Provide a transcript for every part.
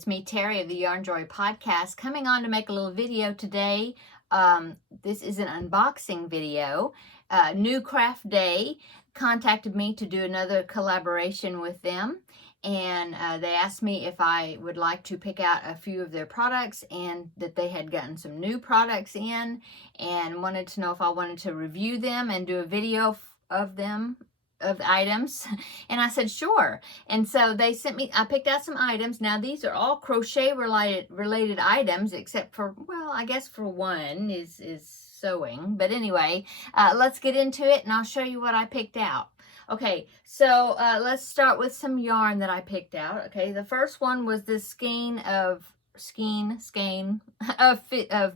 It's me, Terry of the Yarn Joy Podcast, coming on to make a little video today. This is an unboxing video. New Craft Day contacted me to do another collaboration with them, and they asked me if I would like to pick out a few of their products, and that they had gotten some new products in and wanted to know if I wanted to review them and do a video of them, of the items. And I said sure. And so they sent me, I picked out some items. Now these are all crochet related items, except for, well, I guess for one is sewing. But anyway, let's get into it and I'll show you what I picked out. Okay, so let's start with some yarn that I picked out. Okay, the first one was this skein of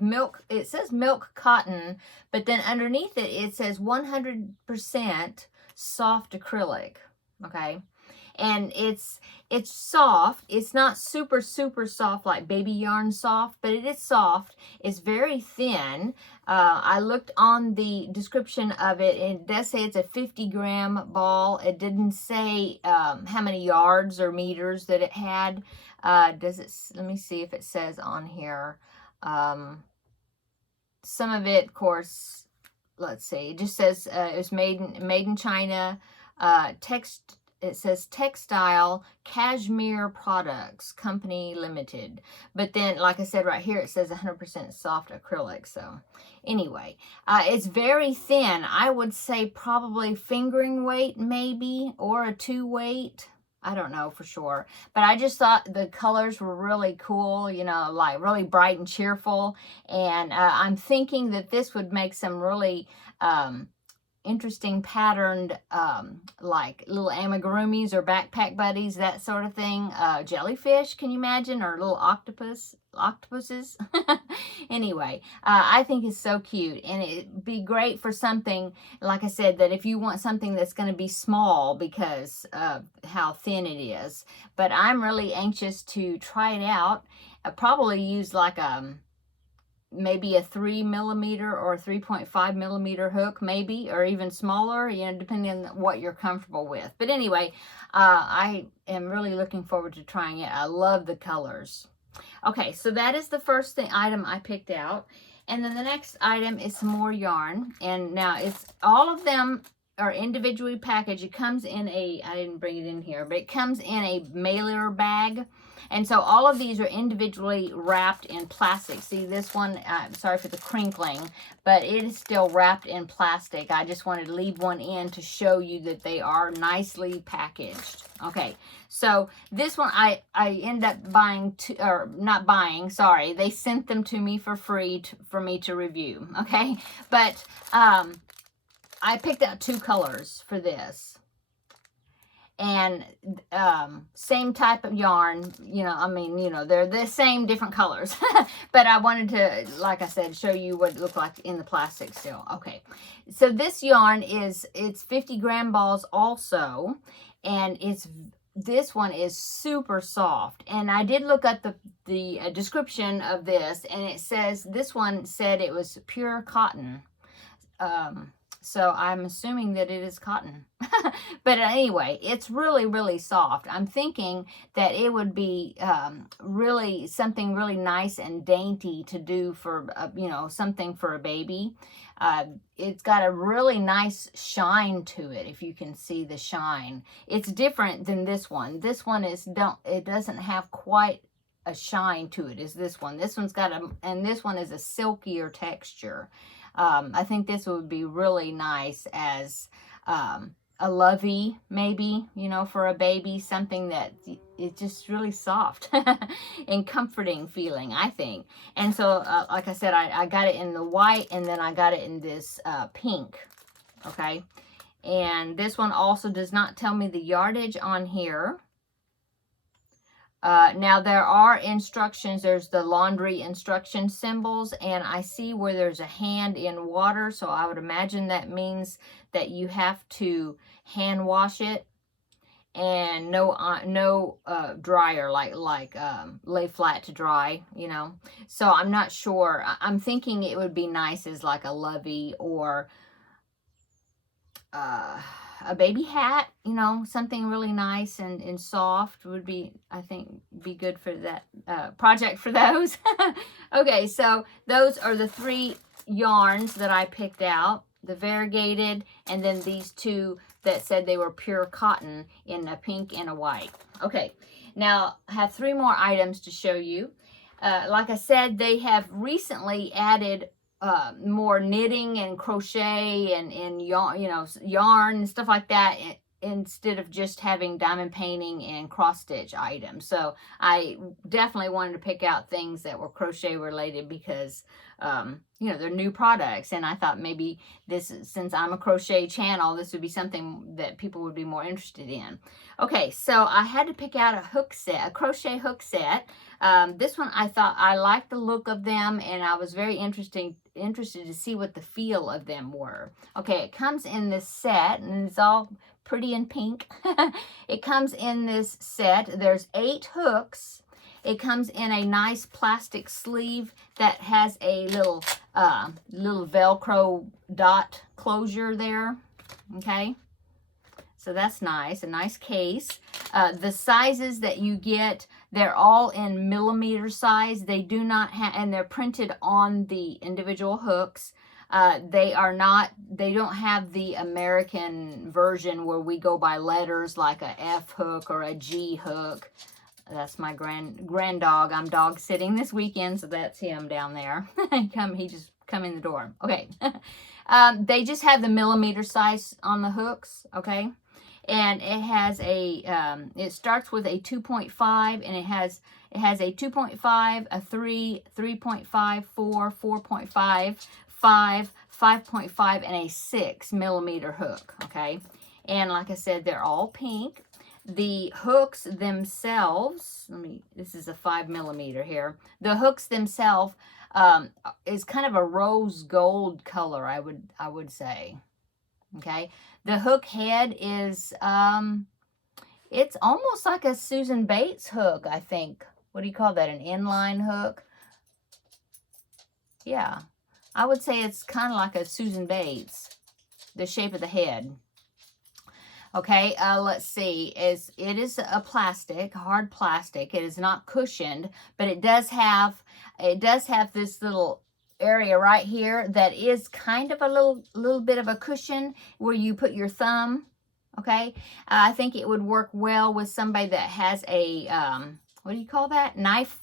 milk. It says milk cotton, but then underneath it says 100% soft acrylic. Okay, and it's soft. It's not super soft like baby yarn soft, but it is soft. It's very thin. I looked on the description of it, and it does say it's a 50-gram ball. It didn't say how many yards or meters that it had. Does it? Let me see if it says on here. Some of it, of course, let's see, it just says it was made in China. It says Textile Cashmere Products Company Limited. But then, like I said, right here it says 100% soft acrylic. So anyway, it's very thin. I would say probably fingering weight maybe, or a 2 weight. I don't know for sure, but I just thought the colors were really cool, you know, like really bright and cheerful. And I'm thinking that this would make some really interesting patterned, like little amigurumis or backpack buddies, that sort of thing. Jellyfish, can you imagine? Or little octopuses. Anyway, I think it's so cute, and it'd be great for something, like I said, that if you want something that's going to be small because of how thin it is. But I'm really anxious to try it out. I probably use like maybe a 3mm or a 3.5mm hook, maybe, or even smaller, you know, depending on what you're comfortable with. But anyway, I am really looking forward to trying it. I love the colors. Okay, so that is the first item I picked out. And then the next item is some more yarn. And now it's, all of them are individually packaged. It comes in a, I didn't bring it in here, but it comes in a mailer bag. And so all of these are individually wrapped in plastic. See, this one, I'm sorry for the crinkling, but it is still wrapped in plastic. I just wanted to leave one in to show you that they are nicely packaged. Okay, so this one I ended up buying, or not buying, sorry. They sent them to me for free for me to review, okay? But I picked out 2 colors for this. And same type of yarn, you know, I mean, you know, they're the same different colors. But I wanted to, like I said, show you what it looked like in the plastic still. Okay, so this yarn it's 50-gram balls also, and this one is super soft. And I did look at the description of this, and it says, this one said it was pure cotton. So I'm assuming that it is cotton. But anyway, it's really soft. I'm thinking that it would be really something really nice and dainty to do for, you know, something for a baby. It's got a really nice shine to it, if you can see the shine. It's different than this one. This one it doesn't have quite a shine to it as this one. This one's got and this one is a silkier texture. I think this would be really nice as a lovey, maybe, you know, for a baby, something that is just really soft and comforting feeling, I think. And so, like I said, I got it in the white, and then I got it in this pink, okay? And this one also does not tell me the yardage on here. Now there are instructions. There's the laundry instruction symbols, and I see where there's a hand in water, so I would imagine that means that you have to hand wash it, and no dryer, like lay flat to dry, you know. So I'm not sure. I'm thinking it would be nice as like a lovey, or a baby hat, you know, something really nice and soft would be, I think, be good for that project for those. Okay, so those are the 3 yarns that I picked out. The variegated, and then these 2 that said they were pure cotton in a pink and a white. Okay, now I have 3 more items to show you. Like I said, they have recently added more knitting and crochet and yarn, you know, yarn and stuff like that, instead of just having diamond painting and cross stitch items. So I definitely wanted to pick out things that were crochet related because you know, they're new products, and I thought maybe this, since I'm a crochet channel, this would be something that people would be more interested in. Okay, so I had to pick out a hook set, a crochet hook set. This one, I thought I liked the look of them, and I was very interested to see what the feel of them were. Okay, it comes in this set, and it's all pretty in pink. It comes in this set. There's 8 hooks. It comes in a nice plastic sleeve that has a little Velcro dot closure there. Okay, so that's nice, a nice case. The sizes that you get, they're all in millimeter size. They do not have, and they're printed on the individual hooks. They don't have the American version where we go by letters like a F hook or a G hook. That's my grand dog. I'm dog sitting this weekend, so that's him down there. He just come in the door. Okay. They just have the millimeter size on the hooks, okay? And it has a, it starts with a 2.5, and it has a 2.5, a 3, 3.5, 4, 4.5, 5, 5.5, and a 6 millimeter hook, okay? And like I said, they're all pink. The hooks themselves, this is a 5 millimeter here. The hooks themselves is kind of a rose gold color, I would say. Okay, the hook head is it's almost like a Susan Bates hook, I think. What do you call that? An inline hook? Yeah, I would say it's kind of like a Susan Bates, the shape of the head. Okay, let's see. It is a plastic, hard plastic. It is not cushioned, but it does have this little area right here that is kind of a little bit of a cushion where you put your thumb. Okay, I think it would work well with somebody that has a what do you call that? Knife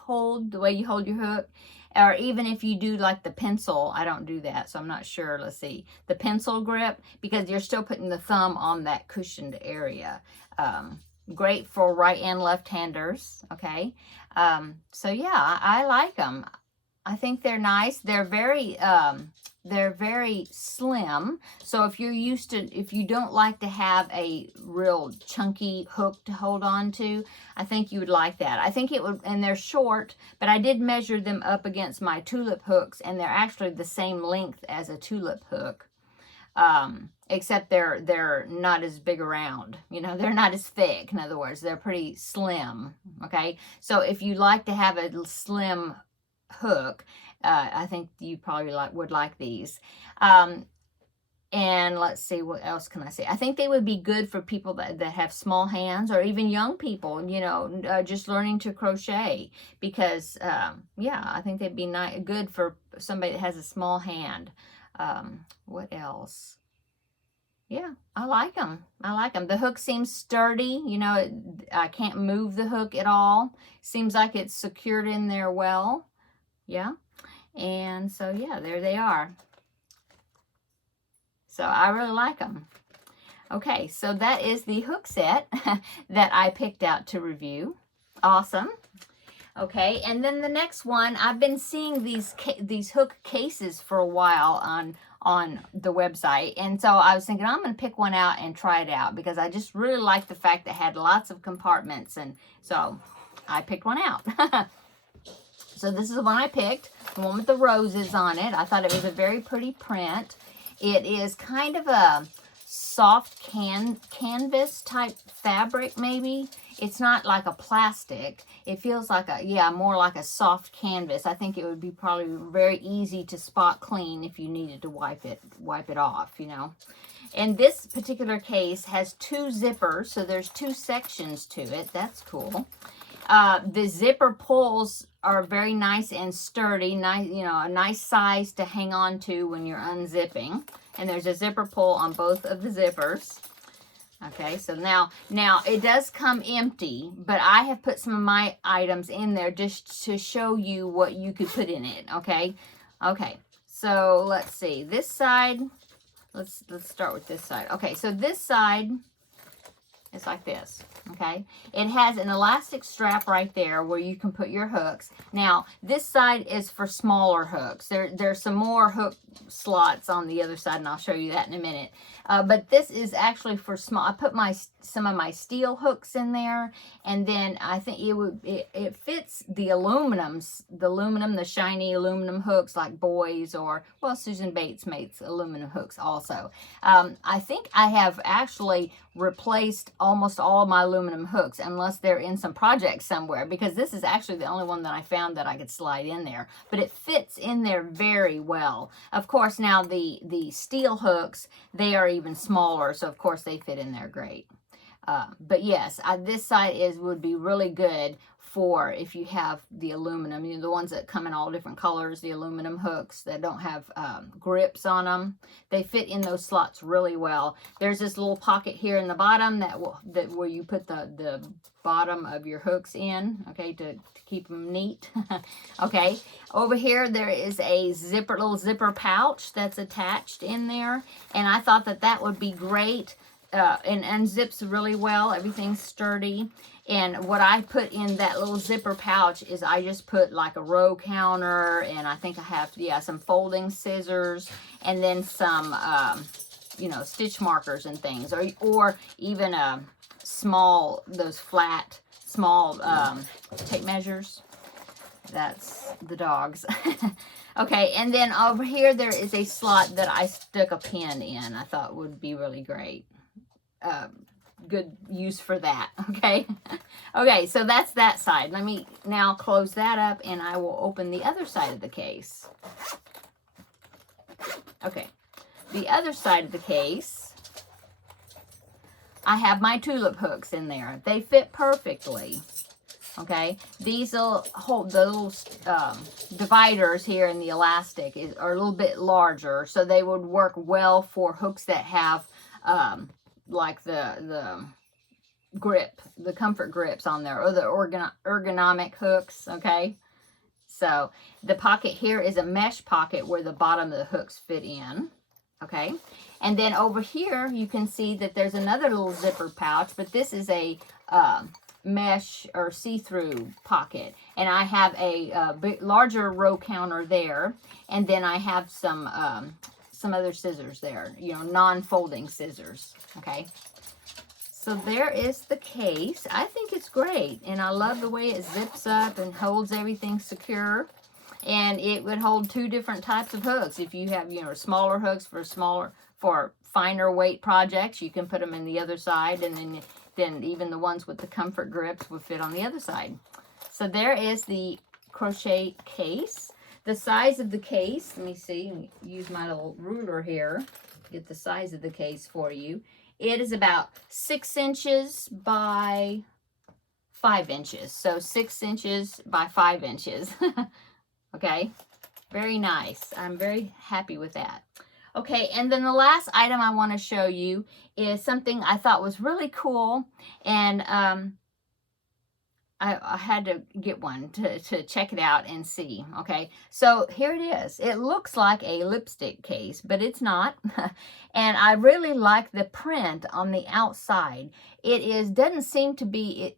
hold, the way you hold your hook. Or even if you do like the pencil, I don't do that, so I'm not sure. Let's see, the pencil grip, because you're still putting the thumb on that cushioned area. Great for right and left-handers, okay? So yeah, I like them. I think they're nice. They're very slim. So if you don't like to have a real chunky hook to hold on to, I think you would like that. I think it would, and they're short, but I did measure them up against my tulip hooks, and they're actually the same length as a tulip hook. Except they're not as big around, you know, they're not as thick. In other words, they're pretty slim. Okay. So if you like to have a slim hook, I think you probably would like these. And let's see, what else can I say? I think they would be good for people that have small hands, or even young people, you know, just learning to crochet, because yeah, I think they'd be good for somebody that has a small hand. What else? Yeah, I like them. I like them. The hook seems sturdy. You know, I can't move the hook at all. Seems like it's secured in there well. Yeah. And so, yeah, there they are. So I really like them. Okay, so that is the hook set that I picked out to review. Awesome. Okay, and then the next one, I've been seeing these hook cases for a while on the website, and so I was thinking I'm going to pick one out and try it out, because I just really liked the fact that it had lots of compartments, and so I picked one out. So this is the one I picked, the one with the roses on it. I thought it was a very pretty print. It is kind of a soft canvas type fabric, maybe. it's not like a plastic. It feels like a, yeah, more like a soft canvas. I think it would be probably very easy to spot clean if you needed to wipe it off, you know. And this particular case has 2 zippers, so there's 2 sections to it. That's cool. The zipper pulls are very nice and sturdy, nice, you know, a nice size to hang on to when you're unzipping. And there's a zipper pull on both of the zippers. Okay, so now it does come empty, but I have put some of my items in there just to show you what you could put in it. Okay, so let's see this side. Let's start with this side. Okay, so this side is like this. Okay, it has an elastic strap right there where you can put your hooks. Now this side is for smaller hooks. There's some more hook slots on the other side, and I'll show you that in a minute. But this is actually for small. I put some of my steel hooks in there, and then I think it fits the the shiny aluminum hooks like Boys, or well, Susan Bates makes aluminum hooks also. I think I have actually replaced almost all my aluminum hooks, unless they're in some project somewhere, because this is actually the only one that I found that I could slide in there, but it fits in there very well. Of course, now the steel hooks, they are even smaller, so of course they fit in there great. But yes, this side would be really good for if you have the aluminum, you know, the ones that come in all different colors, the aluminum hooks that don't have grips on them. They fit in those slots really well. There's this little pocket here in the bottom that where you put the bottom of your hooks in, okay, to keep them neat. Okay, over here there is a little zipper pouch that's attached in there, and I thought that would be great. And unzips really well. Everything's sturdy. And what I put in that little zipper pouch is I just put like a row counter, and I think I have, yeah, some folding scissors, and then some, you know, stitch markers and things, or even those flat, small tape measures. That's the dogs. Okay, and then over here there is a slot that I stuck a pin in. I thought would be really great. Good use for that. Okay. Okay, so that's that side. Let me now close that up, and I will open the other side of the case. Okay, the other side of the case, I have my tulip hooks in there. They fit perfectly. Okay, these will hold the little dividers here in the elastic are a little bit larger, so they would work well for hooks that have like the grip, the comfort grips on there, or the ergonomic hooks. Okay, so the pocket here is a mesh pocket where the bottom of the hooks fit in. Okay, and then over here you can see that there's another little zipper pouch, but this is a mesh or see-through pocket, and I have a larger row counter there, and then I have some other scissors there, you know, non-folding scissors. Okay, so there is the case. I think it's great, and I love the way it zips up and holds everything secure. And it would hold 2 different types of hooks. If you have, you know, smaller hooks for finer weight projects, you can put them in the other side, and then even the ones with the comfort grips would fit on the other side. So there is the crochet case. The size of the case, let me see, let me use my little ruler here, get the size of the case for you. It is about 6 inches by 5 inches. So 6 inches by 5 inches. Okay, very nice. I'm very happy with that. Okay, and then the last item I want to show you is something I thought was really cool, and I had to get one to check it out and see. Okay, so here it is. It looks like a lipstick case, but it's not. And I really like the print on the outside. Doesn't seem to be,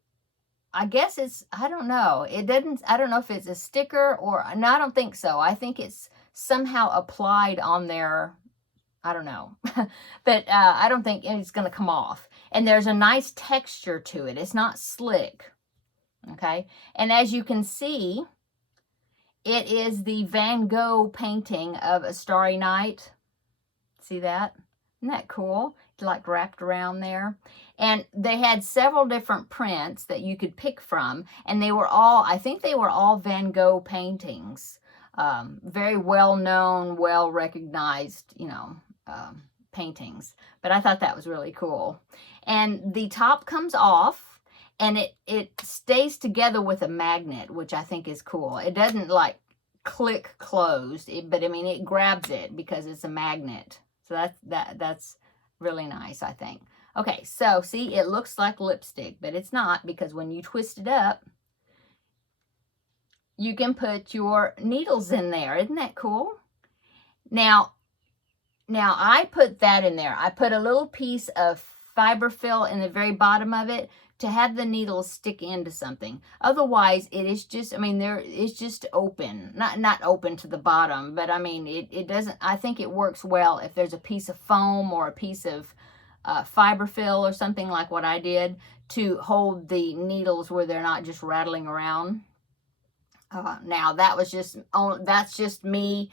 I guess it's, I don't know. I don't know if it's a sticker or, no, I don't think so. I think it's somehow applied on there. I don't know. But I don't think it's going to come off. And there's a nice texture to it. It's not slick. Okay. And as you can see, it is the Van Gogh painting of A Starry Night. See that? Isn't that cool? Like wrapped around there. And they had several different prints that you could pick from. And they were all, I think they were all Van Gogh paintings. Very well known, well recognized, you know, paintings. But I thought that was really cool. And the top comes off and it stays together with a magnet, which I think is cool. It doesn't like click closed, but I mean, it grabs it because it's a magnet. So that's really nice, I think. Okay, so see, it looks like lipstick, but it's not, because when you twist it up, you can put your needles in there. Isn't that cool? Now I put that in there. I put a little piece of fiberfill in the very bottom of it to have the needles stick into something. Otherwise, it is just, I mean, it's just open. Not open to the bottom, but I mean, it doesn't, I think it works well if there's a piece of foam or a piece of fiberfill or something like what I did to hold the needles where they're not just rattling around. Now, that's just me.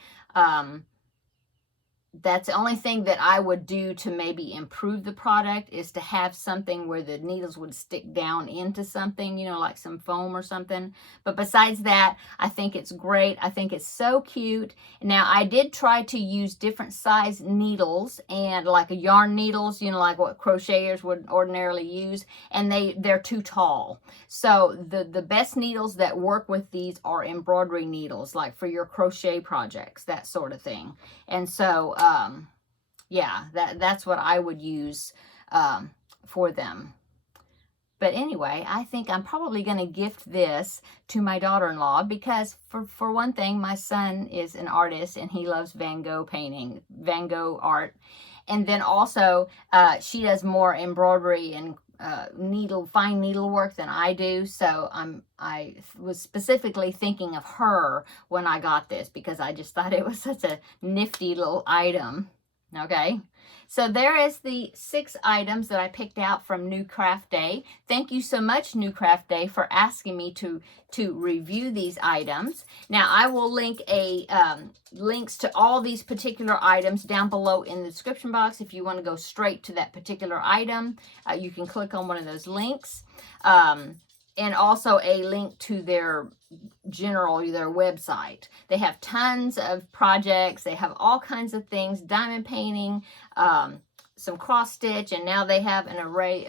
That's the only thing that I would do to maybe improve the product, is to have something where the needles would stick down into something, you know, like some foam or something. But besides that, I think it's great. I think it's so cute. Now, I did try to use different size needles, and like yarn needles, you know, like what crocheters would ordinarily use, and they're too tall. So the best needles that work with these are embroidery needles, like for your crochet projects, that sort of thing. And so, yeah, that's what I would use for them. But anyway, I think I'm probably going to gift this to my daughter-in-law, because for one thing, my son is an artist and he loves Van Gogh painting, Van Gogh art. And then also, she does more embroidery and fine needlework than I do. So I was specifically thinking of her when I got this, because I just thought it was such a nifty little item. Okay, so there is the 6 items that I picked out from New Craft Day. Thank you so much, New Craft Day, for asking me to review these items. Now, I will link links to all these particular items down below in the description box. If you want to go straight to that particular item, you can click on one of those links. And also a link to their website. They have tons of projects. They have all kinds of things, diamond painting, some cross stitch, and now they have an array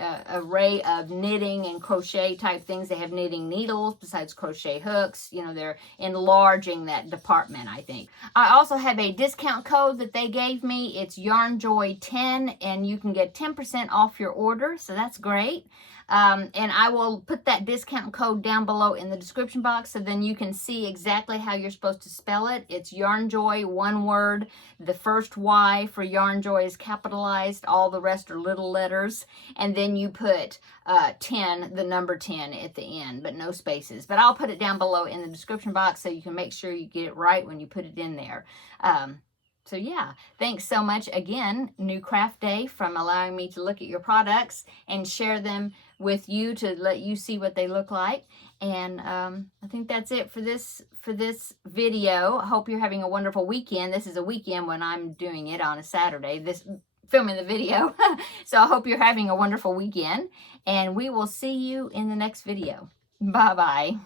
of knitting and crochet type things. They have knitting needles besides crochet hooks. You know, they're enlarging that department, I think. I also have a discount code that they gave me. It's YarnJoy10, and you can get 10% off your order, so that's great. And I will put that discount code down below in the description box, so then you can see exactly how you're supposed to spell it. It's YarnJoy, one word. The first Y for YarnJoy is capitalized. All the rest are little letters. And then you put 10, the number 10 at the end, but no spaces. But I'll put it down below in the description box so you can make sure you get it right when you put it in there. So yeah, thanks so much again, New Craft Day, from allowing me to look at your products and share them with you to let you see what they look like. And I think that's it for this video. I hope you're having a wonderful weekend. This is a weekend when I'm doing it, on a Saturday, filming the video. So I hope you're having a wonderful weekend, and we will see you in the next video. Bye-bye.